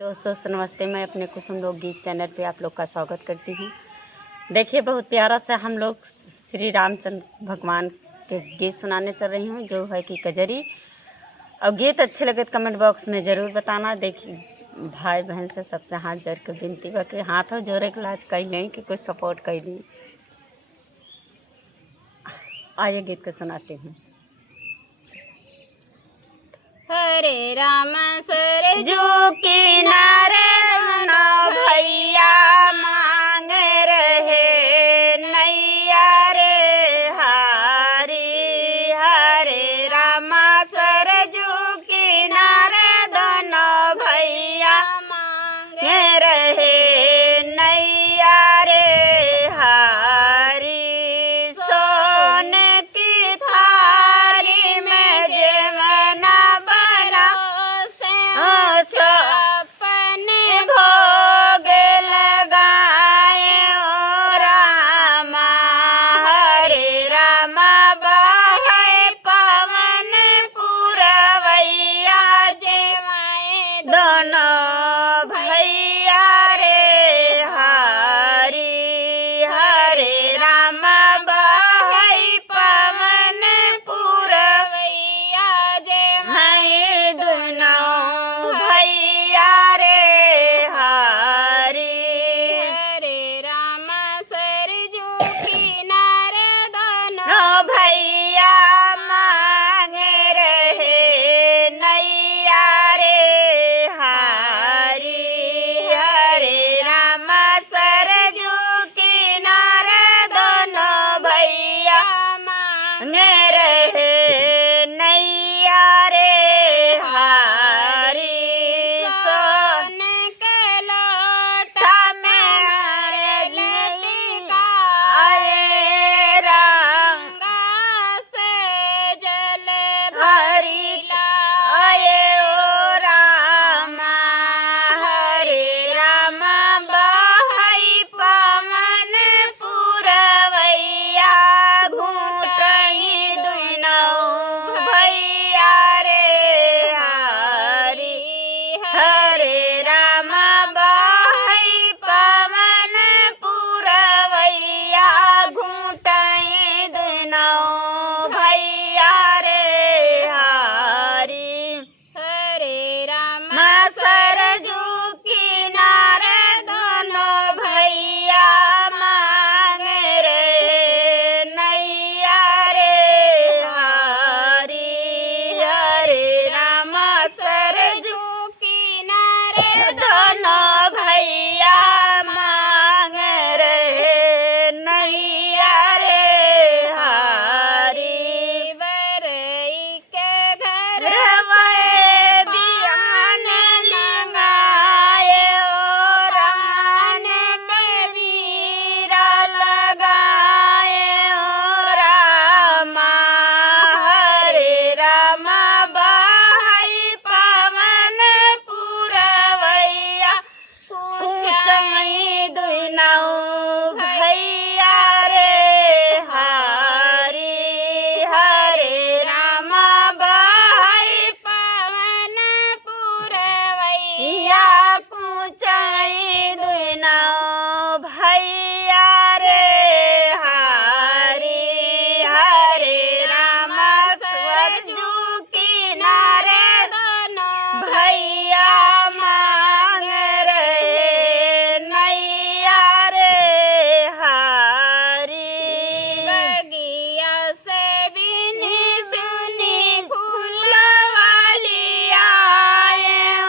दोस्तों नमस्ते। मैं अपने कुसुम लोकगीत चैनल पे आप लोग का स्वागत करती हूँ। देखिए, बहुत प्यारा सा हम लोग श्री रामचंद्र भगवान के गीत सुनाने चल रही हूँ, जो है कि कजरी। और गीत अच्छे लगे तो कमेंट बॉक्स में ज़रूर बताना। देखिए, भाई बहन से सबसे हाथ जोड़ के विनती बा कि हाथों जोड़े के लाज कहीं नहीं कि कुछ सपोर्ट कर दी। आइए गीत को सुनाती हूँ। हरे राम सरजू किनारे दोनों भैया मांग रहे नैया रे हारी। हरे राम सरजू किनारे दोनों भैया मांग रहे नैया रे हारी। सोने की थारी में जेवना अपने भोग लगाए ओ रामा। हरे रामा बहे पवन पुरवैया जेवाए दोनों भैया रे हारी। हरे रामा बहे पवन पुरवैया जेवाए दोनों भैया रे हारी। हरे राम सरजू किनारे दोनों नो भैया मांग रहे नैया रे हारी। हरे राम सरजू किनारे दोनों भैया मांग रहे नैया रे हारी। सोन के लोटा में लटिका आए राम गंगा से जल हरि आए ओ रामा। हरे राम बहई पवन पुरवैया घूटई दुनौ भैया रे हारी। हरे राम बहई पवन पुरवैया घूटई दुनौ भैया रे हारी। हरे राम सरजू किनारे दोनों भैया मांग रहे नैया रे हारी। हरे राम सरजू किनारे दोनों भैया मांग रहे नैया रे हारी। बरई के घर रवै बियान लगाए ओ रान के वीरा लगाए ओ रामा। हरे रामा बहई पवन पुरवैया कुचई दुनौ भैया रे हारी। हरे रामा बहई पवन पुरवैया या कुचई दुनौ भैया रे हारी। हरे रामा सरजू किनारे दोनों भैया मांग रहे नैया रे हारी। बगिया से बिनी चुनी फूल वाली आए ओ